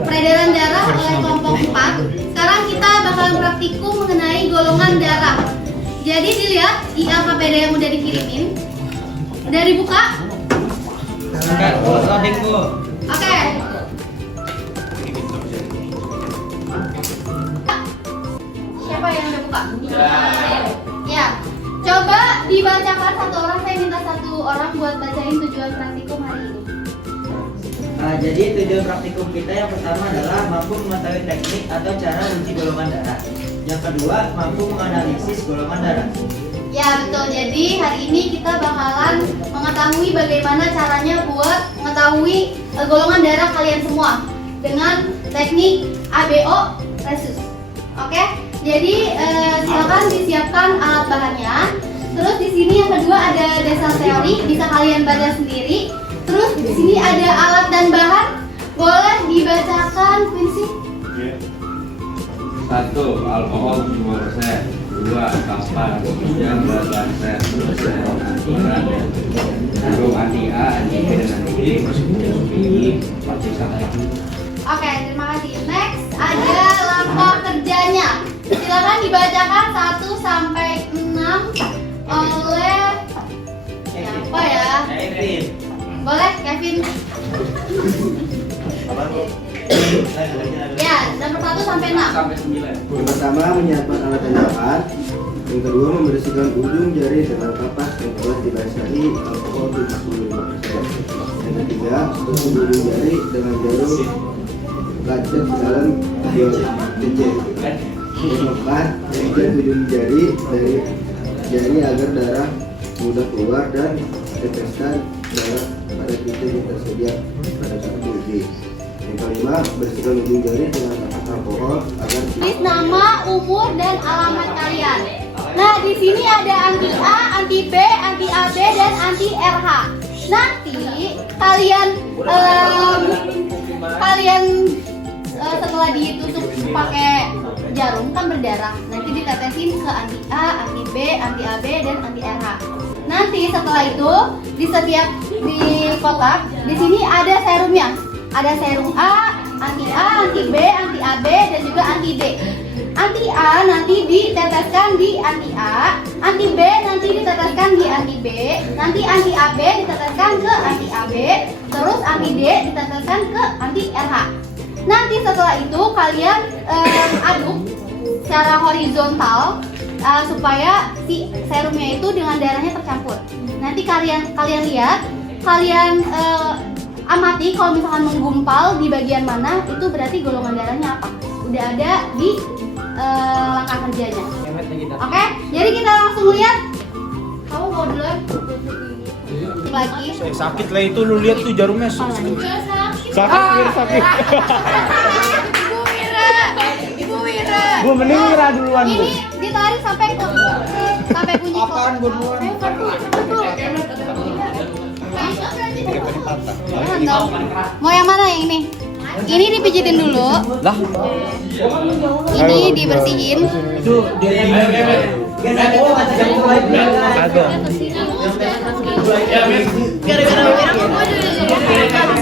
peredaran darah oleh kelompok 4. Sekarang kita bakalan praktikum mengenai golongan darah. Jadi dilihat IAKPD yang udah dikirimin. Udah dibuka? Oke. Siapa yang udah buka? Ya. Coba dibacakan satu orang, saya minta satu orang buat bacain tujuan praktikum hari ini. Jadi tujuan praktikum kita yang pertama adalah mampu mengetahui teknik atau cara uji golongan darah. Yang kedua, mampu menganalisis golongan darah. Ya betul, jadi hari ini kita bakalan mengetahui bagaimana caranya buat mengetahui golongan darah kalian semua dengan teknik ABO Rhesus. Oke, jadi silakan disiapkan alat bahannya. Terus di sini yang kedua ada dasar teori, bisa kalian baca sendiri. Terus di sini ada alat dan bahan, boleh dibacakan Quincy. 1. Alkohol 5%. 2. Kampan 3 berat badan 4 anti A, anti B dan anti D. Ini Oke, terima kasih. Next ada laporan kerjanya. Silakan dibacakan 1 sampai 6 oleh siapa ya? Kevin. Boleh Kevin. Ya, nomor 1 sampai 6. sampai 9. Yang pertama, menyiapkan alat dan bahan. Yang kedua, membersihkan ujung jari dengan kapas yang telah dibasahi alkohol 75%. Yang ketiga, tutup ujung jari dengan jarum kancet dalam kencing. Yang keempat, mengikat ujung jari dari jari agar darah mudah keluar dan teteskan darah pada titik yang tersedia pada saat diuji. Yang kelima, bersihkan ujung jari dengan alkohol agar Tulis nama, umur, dan alamat kalian. Nah, di sini ada anti A, anti B, anti AB, dan anti RH. Nanti kalian setelah ditusuk pakai jarum kan berdarah. Nanti ditetesin ke anti A, anti B, anti AB, dan anti RH. Nanti setelah itu di setiap di kotak di sini ada serumnya. Ada serum A, anti B, anti AB, dan juga anti D. Anti A nanti diteteskan di anti A, anti B nanti diteteskan di anti B, nanti anti AB diteteskan ke anti AB, terus anti D diteteskan ke anti RH. Nanti setelah itu kalian aduk secara horizontal supaya si serumnya itu dengan darahnya tercampur. Nanti kalian lihat, kalian amati kalau misalkan menggumpal di bagian mana itu berarti golongan darahnya apa. Udah ada di langkah kerjanya. Oke, jadi kita langsung lihat. Kamu mau duluan? Lagi. Sakit lah itu, lu lihat tuh jarumnya sakit. Sakit. Ibu Wira. Gua mending Wira duluan Ini gua. ditarik sampai bunyi. Apaan gua duluan? Mau yang mana yang ini? Ini dipijitin dulu. Lah, Ini dibersihin. kagak.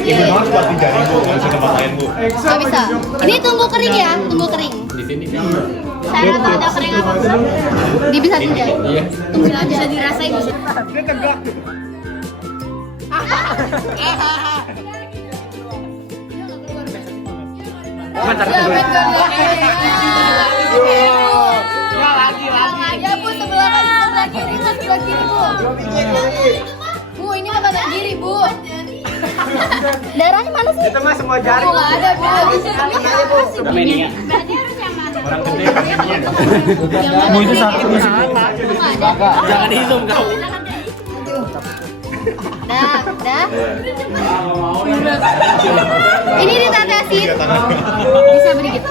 Ibu harus pakai jari bu, nggak bisa kepakain bu. Gak bisa. Ini tunggu kering ya, tunggu kering. Di sini Saya nggak tahu ada kering apa. Bisa juga. Tunggu aja. Bisa dirasain bisa. Dia tegak. Ya bu, sebelah kiri, sebelah kiri bu. Bu, ini kanan kiri bu. Darahnya mana sih? Itu mah semua jari. Oh, nggak ada bu. berarti harus yang mana? Orang gede Bu itu sakit nggak sih? jangan dihitung kau. Dah. Ini ditetesin. Bisa berdikit.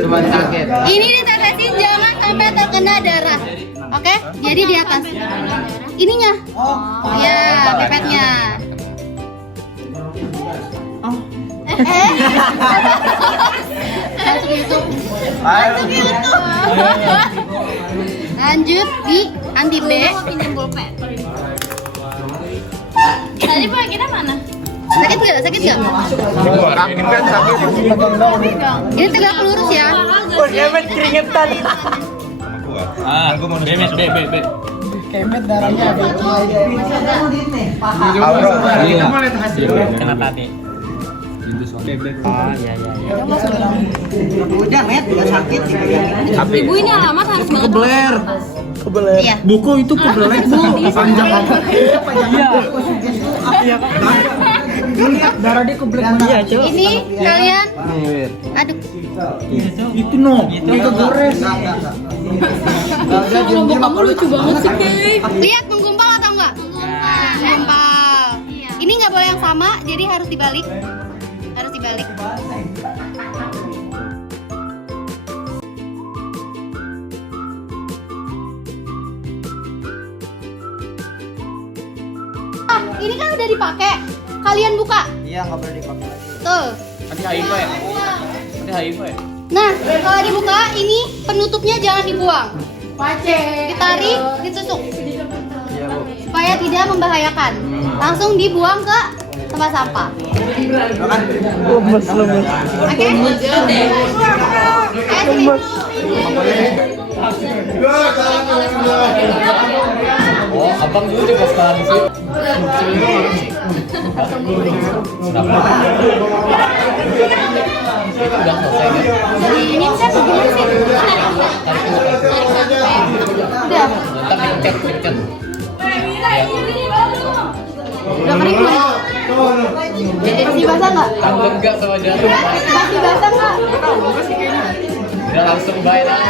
Cuman kaget. Ini ditetesin jangan sampai terkena darah. Oke? Jadi di atas. Ininya. Ya, pipetnya. Lanjut di anti B. Pinjam pulpen. Tadi Pak kita mana? Sakit nggak? Sakit nggak? Ini kan sakit. Ini tegak lurus ya. Kemet keringetan. Ah, bemet, bet. Kemet darahnya. Iya. Kenapa nih? Udah, Met, nggak sakit. Ibu ini alamat harus banget. Kebeler. Iya. Buku itu kebelet bu. Panjang apa? Iya. Lihat darah dia kebelet. Iya, coba. Ini kalian, aduh, Itu no. Itu kegores. kamu lucu banget sih, lihat menggumpal atau enggak? Menggumpal. Ini nggak boleh yang sama, jadi harus dibalik. Harus dibalik. Ini kan udah dipakai. Kalian buka. Iya, nggak boleh dipakai lagi. Tuh. Nanti HIV ya? Nanti HIV ya? Nah, kalau dibuka ini penutupnya jangan dibuang. Ditarik, ditusuk. Iya, Bu. Supaya tidak membahayakan. Langsung dibuang ke tempat sampah. Lemes. Oke? Oh, abang dulu juga sekali sih. Udah selesai kan? Ini bisa begini sih. Udah. Ntar dicet. Udah kering belum? Masih basah nggak? Takut nggak sama jarum? Masih basah nggak? Udah langsung baik lah.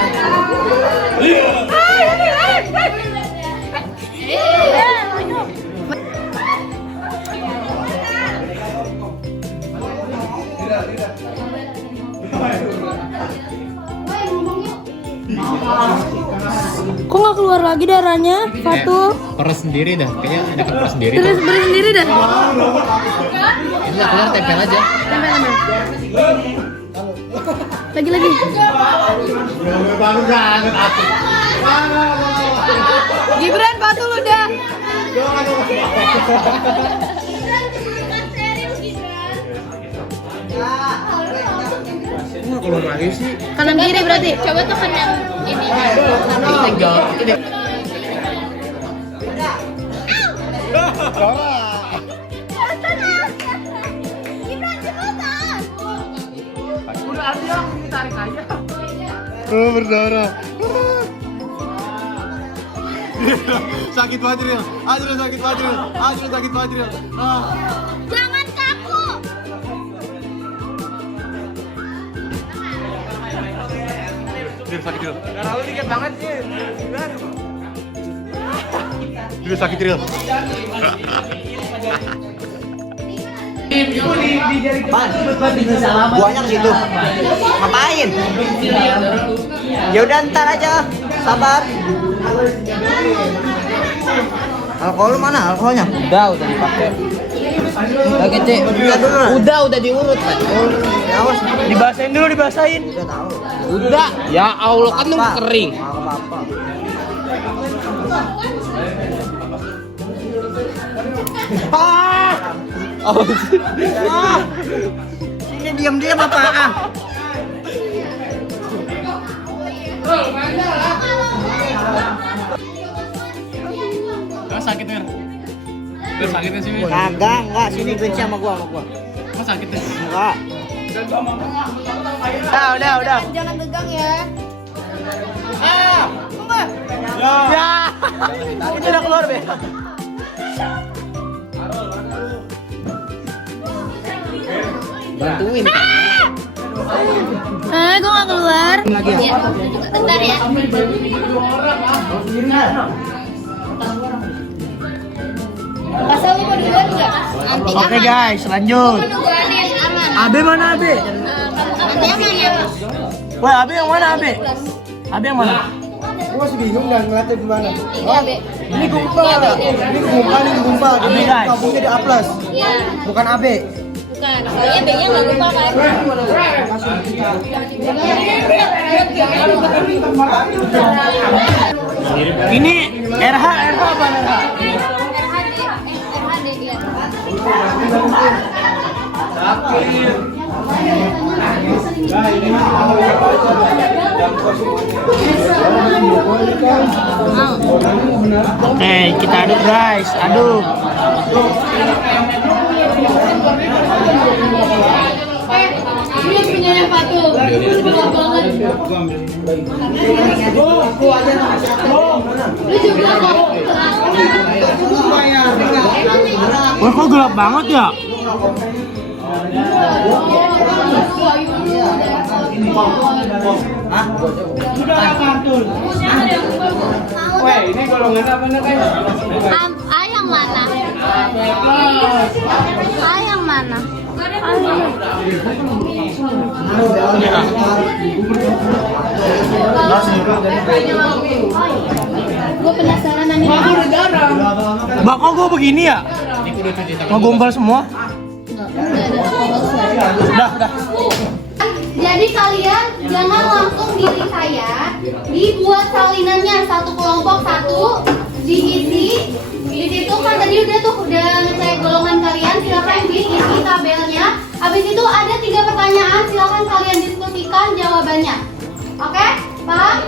Kok nggak keluar lagi darahnya, Fatu? Peres sendiri dah, kayaknya ada keperes sendiri. Terus beri sendiri dah. Ini nggak keluar, tempel aja. Lagi. Gibran, Fatu lu udah. Nggak keluar lagi sih. Kanan kiri berarti. Coba tuh kanan ini. Tinggal. Oh, berdarah. Sakit banget Ril. Aduh sakit banget Ril. Jangan kaku. Ril sakit Ril. Darah lu dikit banget sih. Ril sakit Ril. Buahnya ke situ. Ngapain? Ya udah ntar aja. Sabar. Alkohol mana? Alkoholnya? Udah dipakai. Oke, Cek. Udah diurut. Awas. Dibasahin dulu, dibasahin. Udah tahu. Udah. Ya Allah, kan tuh kering. Apa-apa. Ini diam-diam apaan? Sakit Mir. Sakitnya sih Mir. Kagak, enggak. Sini benci sama gua. Kok sakitnya? Enggak. Udah. Jangan tegang ya. Ya. Itu udah keluar, Be. Bantuin. Kok nggak keluar? Iya. Bentar ya. Pasal lu mau duluan nggak? Nanti Oke, guys, lanjut. nunggu Ali yang aman. Abe mana Abe? Nanti aman ya. Wah, Abe yang mana Abe? Abe yang mana? Gua masih bingung dan ngeliatnya gimana. Ini Abe. Ini gumpal. Ini gumpal. Abe, Ini guys. kampungnya di Aplas. Iya. Bukan Abe. Bukan. Soalnya B-nya nggak lupa kan. Ini RH apa? RHD. RHD. Iya. Oke, kita aduk guys, aduk. Ini punya yang patuh. Berat banget. Lu juga mau. Wah, kok gelap banget ya? Weh, ini golongan apa nih kan? A yang mana? A yang mana? Gue penasaran nanya. Mbak, kok gue begini ya? Ngegombal semua? Udah. Jadi kalian jangan langsung pilih saya, dibuat salinannya satu kelompok satu, diisi. Di situ kan tadi udah ngecek golongan kalian, silakan diisi tabelnya. Habis itu ada 3 pertanyaan, silakan kalian diskusikan jawabannya. Oke, paham?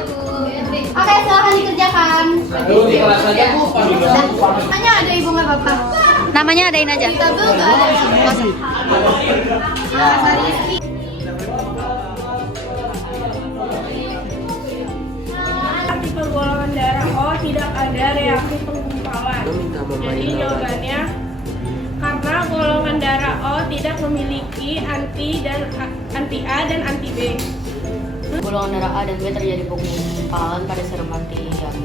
Oke, silakan dikerjakan. Di kelas aja Bu, Namanya ada ibu nggak bapak? Namanya adain aja. Di tabel nggak ada. Tipe golongan darah O tidak ada reaksi penggumpalan. Jadi jawabannya karena golongan darah O tidak memiliki anti A dan anti B. Golongan darah A dan B terjadi penggumpalan pada serum anti AB.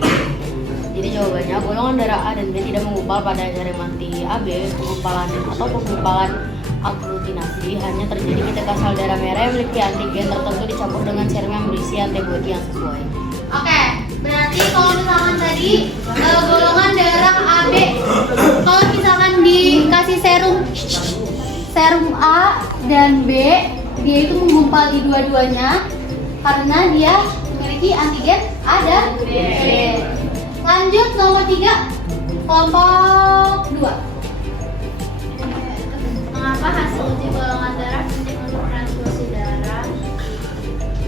Jadi jawabannya golongan darah A dan B tidak menggumpal pada serum anti AB. Penggumpalan aglutinasi hanya terjadi ketika sel darah merah yang memiliki antigen tertentu dicampur dengan serum yang berisi antibodi yang sesuai. Oke, berarti kalau misalkan tadi golongan darah AB, kalau misalkan dikasih serum A dan B, dia itu menggumpal di dua-duanya karena dia memiliki antigen A dan B. Lanjut nomor 3, kelompok 2. Mengapa hasil uji golongan darah penting untuk transfusi darah?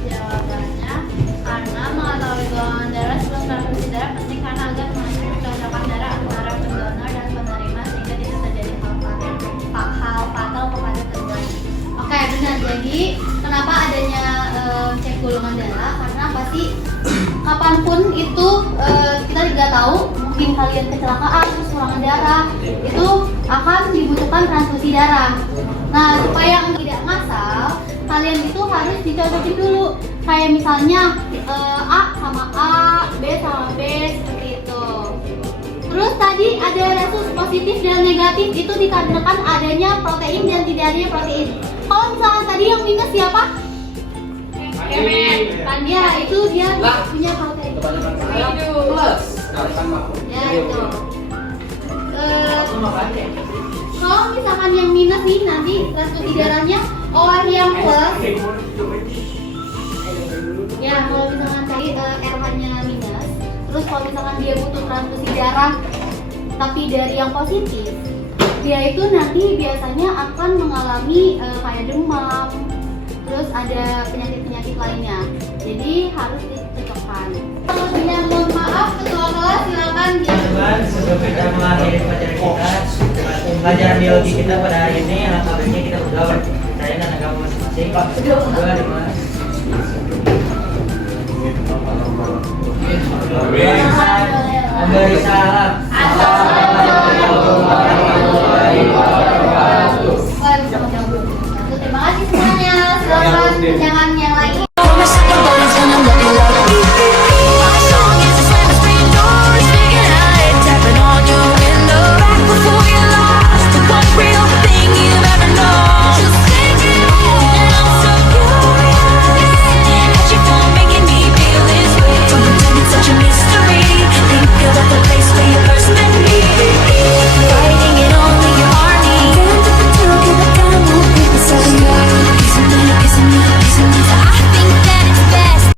Jawabannya karena mengetahui golongan darah sebelum transfusi darah penting karena agar mengetahui kecocokan darah antara pendonor dan penerima sehingga tidak terjadi hal fatal kepada keduanya. Oke, benar. Jadi kenapa adanya cek golongan darah? Karena pasti kapanpun itu kita tidak tahu, mungkin kalian kecelakaan terus kekurangan darah, itu akan dibutuhkan transfusi darah. Nah, supaya tidak ngasal, kalian itu harus dicocokin dulu. Kayak misalnya A sama A, B sama B, seperti itu. Terus tadi ada resus positif dan negatif, itu dikarenakan adanya protein dan tidak adanya protein. Kalau misalkan tadi yang minus siapa? Kan dia itu dia punya protein. Ya itu. Kalau misalkan yang minus nih nanti transfusi darahnya OR yang plus. Ya kalau misalkan tadi RH-nya minus, terus kalau misalkan dia butuh transfusi darah tapi dari yang positif, dia itu nanti biasanya akan mengalami kayak demam, terus ada penyakit-penyakit lainnya. Jadi harus dicocokkan. Kalau mohon maaf, ketua kelas silakan. Teman-teman, sebelum kita mengakhiri pelajaran kita, pelajaran biologi kita pada hari ini, alangkah baiknya kita berdoa percaya dan agama masing-masing. Berdoa nih Mas. Memberi salam.